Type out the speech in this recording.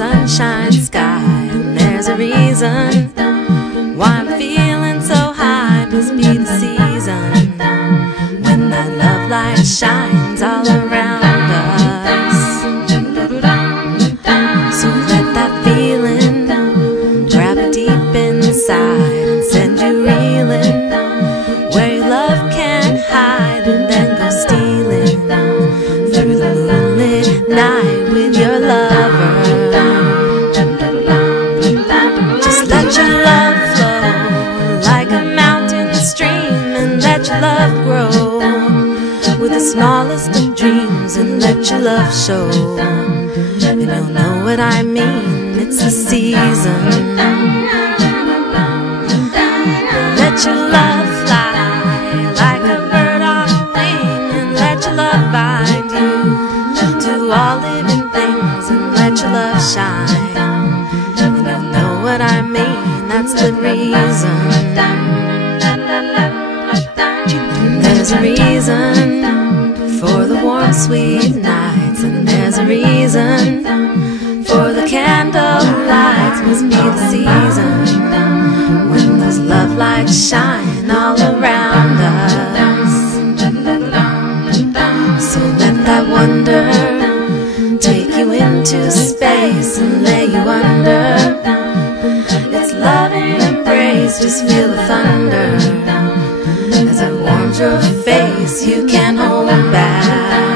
sunshine sky, and there's a reason why I'm feeling so high. Must be the season when that love light shines all around us. So let that feeling grab you deep inside and send you reeling where your love can't hide, and then go stealing through the moonlit night with your lover. Love grow with the smallest of dreams, and let your love show. And you'll know what I mean, it's the season. Let your love fly like a bird on a wing, and let your love bind you to all living things, and let your love shine. And you'll know what I mean, that's the reason. There's a reason for the warm, sweet nights, and there's a reason for the candle lights. Must be the season when those love lights shine all around us. So let that wonder take you into space and lay you under its loving embrace. Just feel the thunder as it warms your face, you can't hold back.